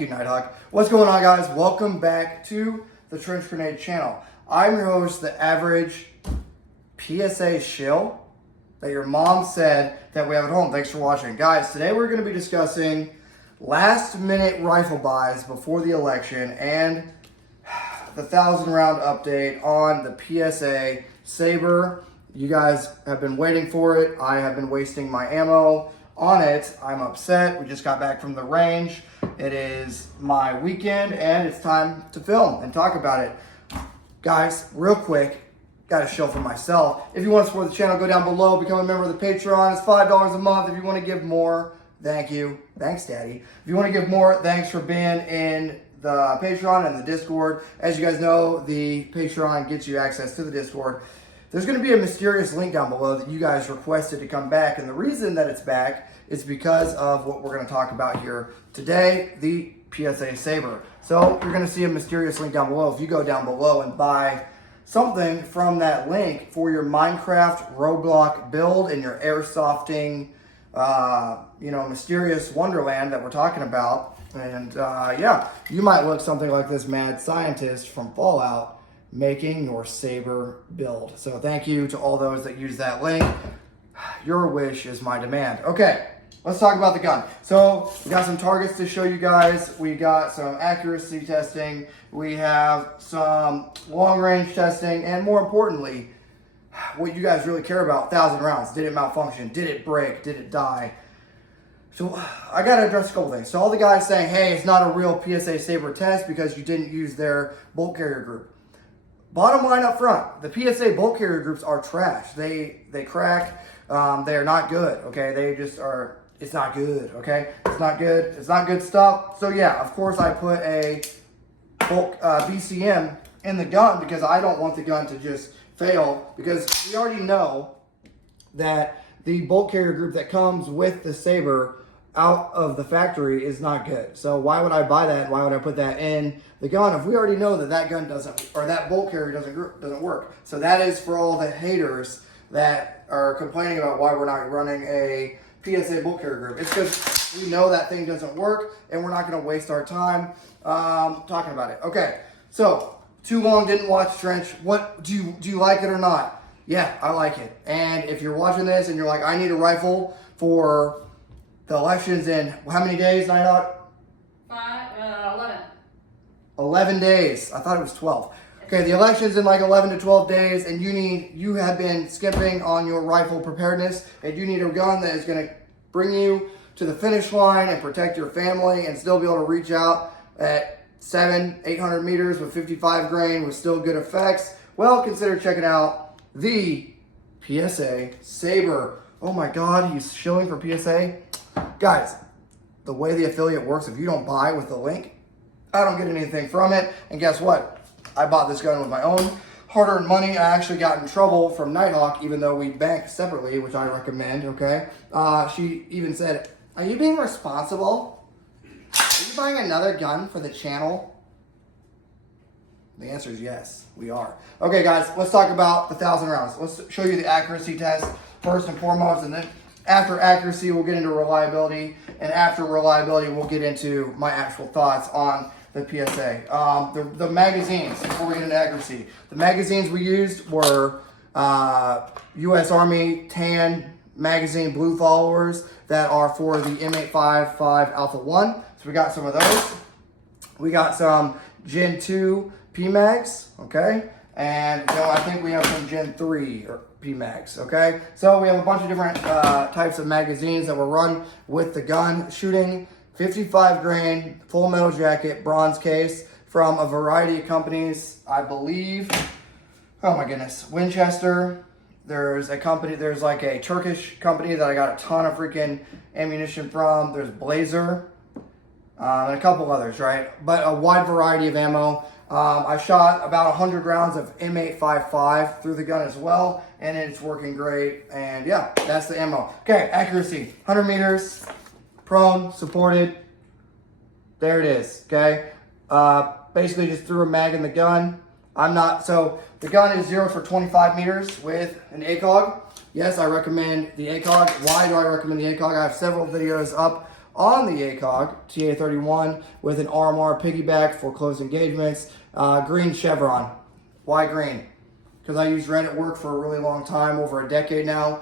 Thank you, Nighthawk. What's going on, guys? Welcome back to the Trench Grenade channel. I'm your host, the average PSA shill that your mom said that we have at home. Thanks for watching. Guys, today we're going to be discussing last-minute rifle buys before the election and the 1,000-round update on the PSA Sabre. You guys have been waiting for it. I have been wasting my ammo on it. I'm upset. We just got back from the range. It is my weekend and it's time to film and talk about it. Guys, real quick, got a show for myself. If you want to support the channel, go down below, become a member of the Patreon. It's $5 a month. If you want to give more, thank you. Thanks, Daddy. If you want to give more, thanks for being in the Patreon and the Discord. As you guys know, the Patreon gets you access to the Discord. There's going to be a mysterious link down below that you guys requested to come back, and the reason that it's back is because of what we're going to talk about here today, the PSA Sabre. So you're going to see a mysterious link down below. If you go down below and buy something from that link for your Minecraft Roblox build and your airsofting, mysterious wonderland that we're talking about, and yeah, you might look something like this mad scientist from Fallout making your Sabre build. So thank you to all those that use that link. Your wish is my demand. Okay, let's talk about the gun. So we got some targets to show you guys. We got some accuracy testing. We have some long range testing. And more importantly, what you guys really care about, 1,000 rounds. Did it malfunction? Did it break? Did it die? So I got to address a couple things. So all the guys saying, hey, it's not a real PSA Sabre test because you didn't use their bolt carrier group. Bottom line up front, the PSA bolt carrier groups are trash. They crack. They are not good, okay? They just are, it's not good, okay? It's not good. It's not good stuff. So yeah, of course I put a bulk BCM in the gun because I don't want the gun to just fail, because we already know that the bolt carrier group that comes with the Sabre out of the factory is not good. So why would I buy that? Why would I put that in the gun if we already know that that gun doesn't, or that bolt carrier doesn't work? So that is for all the haters that are complaining about why we're not running a PSA bolt carrier group. It's because we know that thing doesn't work and we're not going to waste our time talking about it. Okay, so too long didn't watch Trench. What do you like it or not? Yeah, I like it. And if you're watching this and you're like, I need a rifle for the elections in how many days, Nighthawk? 11. 11 days. I thought it was 12. Okay, the election's in like 11 to 12 days, and you have been skimping on your rifle preparedness, and you need a gun that is going to bring you to the finish line and protect your family and still be able to reach out at 800 meters with 55 grain with still good effects. Well, consider checking out the PSA Sabre. Oh my God, he's shilling for PSA. Guys, the way the affiliate works, if you don't buy with the link, I don't get anything from it. And guess what? I bought this gun with my own hard-earned money. I actually got in trouble from Nighthawk, even though we bank separately, which I recommend, okay? She even said, are you being responsible? Are you buying another gun for the channel? The answer is yes, we are. Okay, guys, let's talk about the 1,000 rounds. Let's show you the accuracy test first and foremost, and then after accuracy, we'll get into reliability, and after reliability, we'll get into my actual thoughts on the PSA. The magazines, before we get into accuracy, the magazines we used were U.S. Army tan magazine blue followers that are for the M855 Alpha 1. So we got some of those. We got some Gen 2 PMags, okay? And I think we have some Gen 3 PMags, okay? So we have a bunch of different types of magazines that will run with the gun, shooting 55 grain, full metal jacket, bronze case from a variety of companies, I believe. Oh my goodness, Winchester. There's like a Turkish company that I got a ton of freaking ammunition from. There's Blazer, and a couple others, right? But a wide variety of ammo. I shot about 100 rounds of M855 through the gun as well, and it's working great. And yeah, that's the ammo. Okay, accuracy, 100 meters, prone, supported. There it is, okay? Basically just threw a mag in the gun. So the gun is 0 for 25 meters with an ACOG. Yes, I recommend the ACOG. Why do I recommend the ACOG? I have several videos up on the ACOG TA31 with an RMR piggyback for close engagements. Green chevron. Why green? Because I used red at work for a really long time, over a decade now,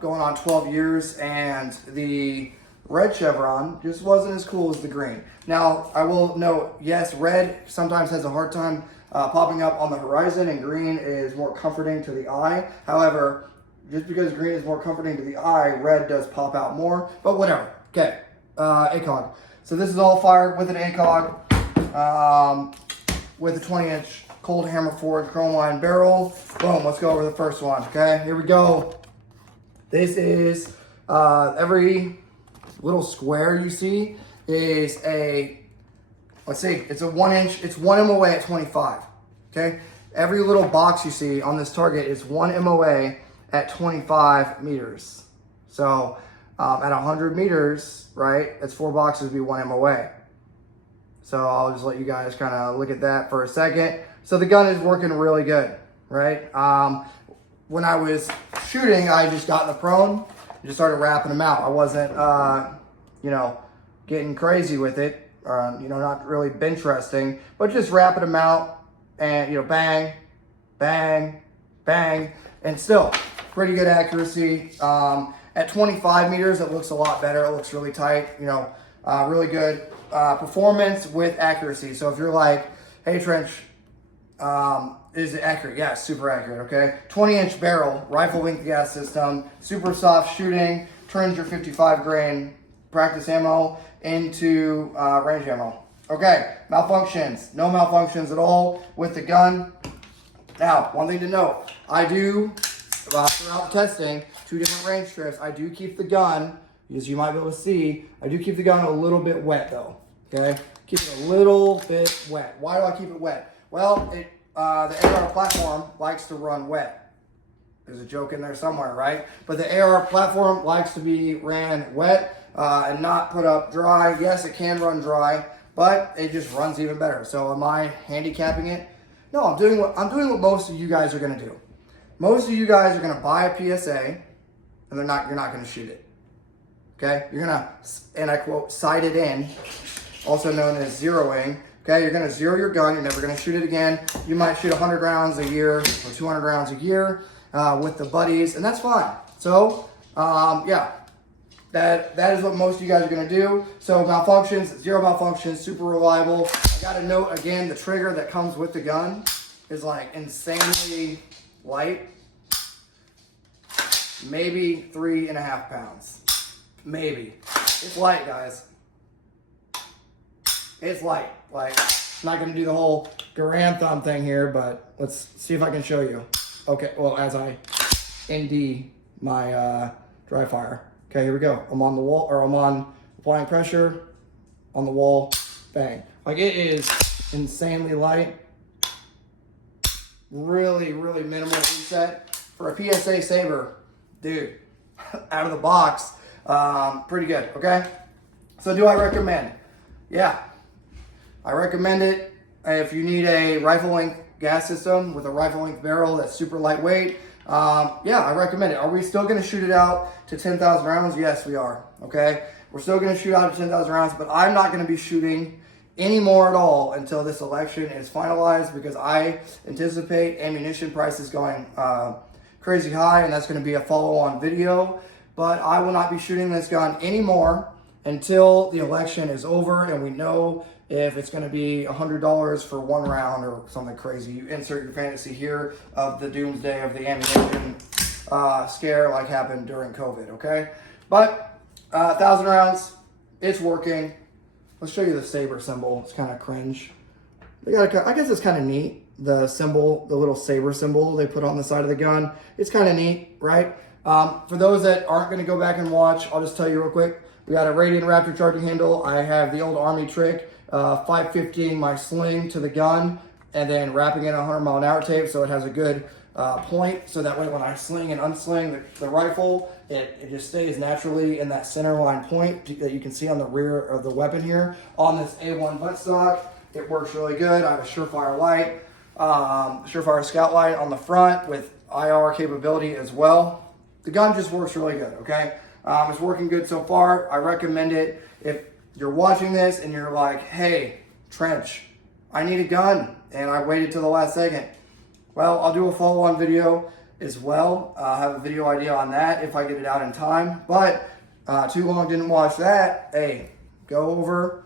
going on 12 years, and the red chevron just wasn't as cool as the green. Now, I will note, yes, red sometimes has a hard time popping up on the horizon, and green is more comforting to the eye. However, just because green is more comforting to the eye, red does pop out more, but whatever. Okay, ACOG. So this is all fired with an ACOG, with a 20-inch cold hammer forward chrome line barrel. Boom, let's go over the first one, okay? Here we go. This is, every little square you see is a, let's see, it's a 1 inch, it's 1 MOA at 25, okay? Every little box you see on this target is 1 MOA at 25 meters. So at 100 meters, right, that's 4 boxes would be 1 MOA. So I'll just let you guys kind of look at that for a second. So the gun is working really good, right? When I was shooting, I just got in the prone and just started wrapping them out. I wasn't, you know, getting crazy with it, you know, not really bench resting, but just wrapping them out and, you know, bang, bang, bang, and still pretty good accuracy. At 25 meters, it looks a lot better. It looks really tight, you know, really good performance with accuracy. So if you're like, hey, Trench, is it accurate? Yeah, super accurate, okay? 20-inch barrel, rifle length gas system, super soft shooting, turns your 55 grain practice ammo into range ammo. Okay, malfunctions. No malfunctions at all with the gun. Now, one thing to note, I do, throughout the testing, 2 different range strips, I do keep the gun, as you might be able to see, I do keep the gun a little bit wet though, okay? Keep it a little bit wet. Why do I keep it wet? Well, the AR platform likes to run wet. There's a joke in there somewhere, right? But the AR platform likes to be ran wet and not put up dry. Yes, it can run dry, but it just runs even better. So am I handicapping it? No, I'm doing what most of you guys are gonna do. Most of you guys are gonna buy a PSA, and you're not gonna shoot it. Okay? You're gonna, and I quote, sight it in, also known as zeroing. Okay, you're gonna zero your gun, you're never gonna shoot it again. You might shoot 100 rounds a year or 200 rounds a year with the buddies, and that's fine. So, yeah, that is what most of you guys are gonna do. So malfunctions, 0 malfunctions, super reliable. I gotta note again, the trigger that comes with the gun is like insanely light. Maybe 3.5 pounds. Maybe. It's light, guys. It's light. Like, I'm not gonna do the whole Garand thumb thing here, but let's see if I can show you. Okay, well, as I ND my dry fire. Okay, here we go. I'm on the wall, or I'm on applying pressure on the wall, bang. Like, it is insanely light. Really, really minimal reset. For a PSA Sabre, dude, out of the box, pretty good, okay? So do I recommend? Yeah. I recommend it if you need a rifle length gas system with a rifle length barrel that's super lightweight. Yeah, I recommend it. Are we still going to shoot it out to 10,000 rounds? Yes, we are. Okay, we're still going to shoot out to 10,000 rounds, but I'm not going to be shooting any more at all until this election is finalized, because I anticipate ammunition prices going crazy high, and that's going to be a follow-on video. But I will not be shooting this gun anymore until the election is over and we know if it's going to be $100 for 1 round or something crazy. You insert your fantasy here of the doomsday of the ammunition scare like happened during COVID, okay? But 1,000 rounds, it's working. Let's show you the Sabre symbol. It's kind of cringe. They got I guess it's kind of neat. The symbol, the little Sabre symbol they put on the side of the gun. It's kind of neat, right? For those that aren't going to go back and watch, I'll just tell you real quick. We got a Radiant Raptor charging handle. I have the old Army trick, 550ing my sling to the gun and then wrapping it in 100-mile-an-hour tape so it has a good point. So that way when I sling and unsling the rifle, it just stays naturally in that center line point that you can see on the rear of the weapon here. On this A1 buttstock, it works really good. I have a Surefire light, Surefire scout light on the front with IR capability as well. The gun just works really good, okay? It's working good so far. I recommend it. If you're watching this and you're like, hey, Trench, I need a gun, and I waited till the last second. Well, I'll do a follow-on video as well. I have a video idea on that if I get it out in time. But too long didn't watch that. Hey, go over,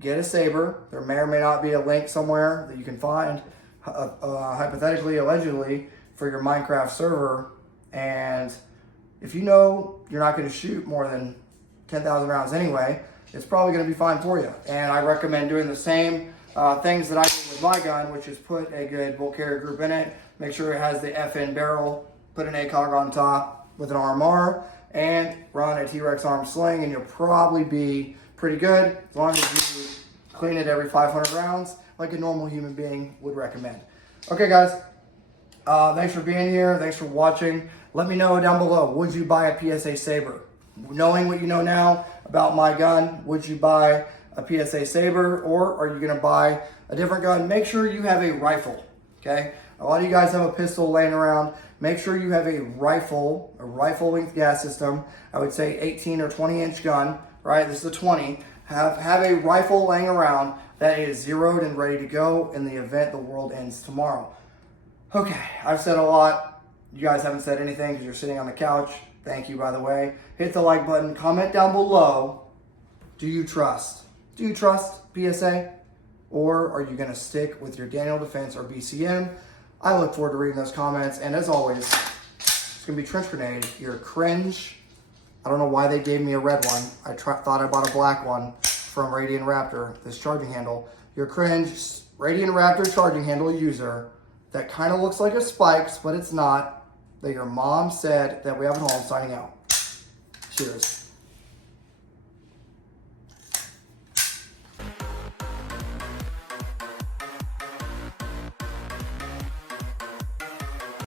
get a Sabre. There may or may not be a link somewhere that you can find, hypothetically, allegedly, for your Minecraft server. And if you know you're not going to shoot more than 10,000 rounds anyway, it's probably going to be fine for you. And I recommend doing the same things that I did with my gun, which is put a good bolt carrier group in it, make sure it has the FN barrel, put an ACOG on top with an RMR, and run a T-Rex arm sling, and you'll probably be pretty good as long as you clean it every 500 rounds like a normal human being would recommend. Okay, guys, thanks for being here. Thanks for watching. Let me know down below, would you buy a PSA Sabre? Knowing what you know now about my gun, would you buy a PSA Sabre, or are you going to buy a different gun? Make sure you have a rifle, okay? A lot of you guys have a pistol laying around. Make sure you have a rifle length gas system. I would say 18 or 20 inch gun, right? This is a 20. Have a rifle laying around that is zeroed and ready to go in the event the world ends tomorrow. Okay, I've said a lot. You guys haven't said anything because you're sitting on the couch. Thank you, by the way. Hit the like button. Comment down below. Do you trust? Do you trust PSA? Or are you going to stick with your Daniel Defense or BCM? I look forward to reading those comments. And as always, it's going to be Trench Grenade. You're cringe. I don't know why they gave me a red one. I thought I bought a black one from Radiant Raptor, this charging handle. You're cringe Radiant Raptor charging handle user that kind of looks like a Spikes, but it's not. That your mom said that we have at home. Signing out. Cheers.